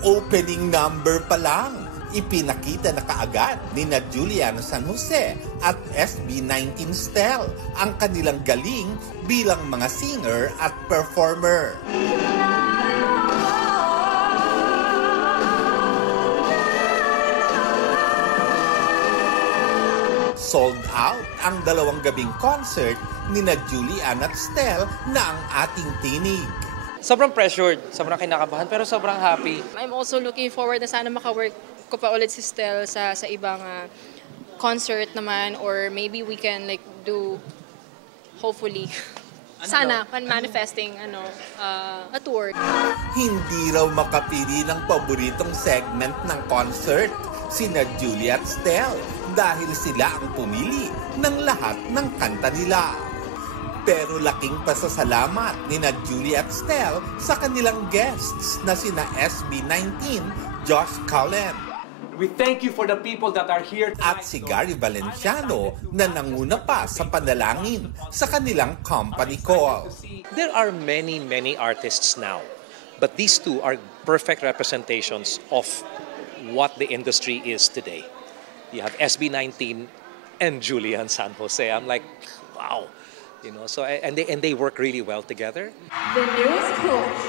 Opening number pa lang, ipinakita na kaagad ni na Julian San Jose at SB19 Stel ang kanilang galing bilang mga singer at performer. Sold out ang dalawang gabing concert ni na Julian at Stel na ang ating tinig. Sobrang pressured, sobrang kinakabahan, pero sobrang happy. I'm also looking forward na sana makawork ko pa ulit si Stel sa ibang concert naman, or maybe we can like do, hopefully, sana, manifesting a tour. Hindi raw makapili ng paboritong segment ng concert sina Julia at Stel dahil sila ang pumili ng lahat ng kanta nila. Pero laking pasasalamat ni na Julia at Stel sa kanilang guests na sina SB19, Josh Cullen, we thank you for the people that are here tonight. At si Gary Valenciano na nanguna pa sa panalangin sa kanilang company call. There are many artists now, but these two are perfect representations of what the industry is today. You have SB19 and Julian San Jose. I'm like, wow. You know, so and they work really well together. The news coach.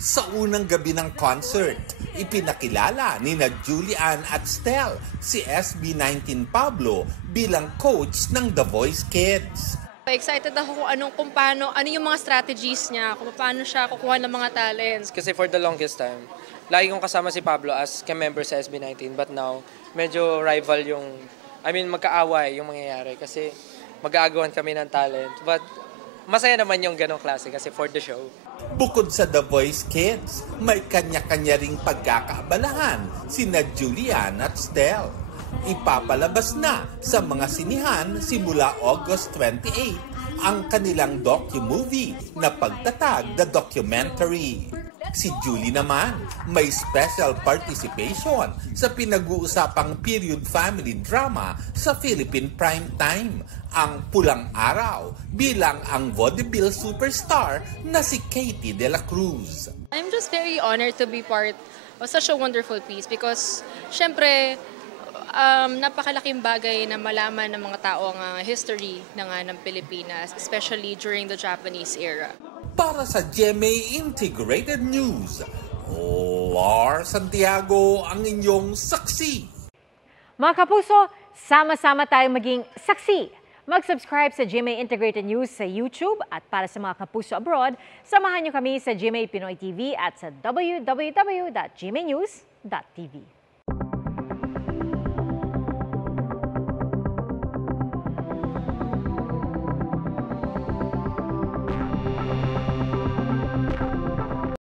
Sa unang gabi ng concert, ipinakilala ni na Julian at Stel si SB19 Pablo bilang coach ng The Voice Kids. Excited ako kung paano, ano yung mga strategies niya, kung paano siya kukuha ng mga talents. Kasi for the longest time, lagi kong kasama si Pablo as ka-member sa SB19, but now, medyo rival magkaaway yung mangyayari kasi mag-aagawan kami ng talent. But masaya naman yung ganong klase kasi for the show. Bukod sa The Voice Kids, may kanya-kanya ring pagkakaabalahan sina Julian at Stel. Ipapalabas na sa mga sinihan simula August 28 ang kanilang docu-movie na pagtatag The Documentary. Si Julie naman may special participation sa pinag-uusapang period family drama sa Philippine Primetime, ang Pulang Araw, bilang ang vaudeville superstar na si Katie De La Cruz. I'm just very honored to be part of such a wonderful piece because, syempre, napakalaking bagay na malaman ng mga tao ang history ng Pilipinas, especially during the Japanese era. Para sa GMA Integrated News, Lars Santiago ang inyong saksi. Mga kapuso, sama-sama tayong maging saksi. Mag-subscribe sa GMA Integrated News sa YouTube at para sa mga kapuso abroad, samahan niyo kami sa GMA Pinoy TV at sa www.gmanews.tv.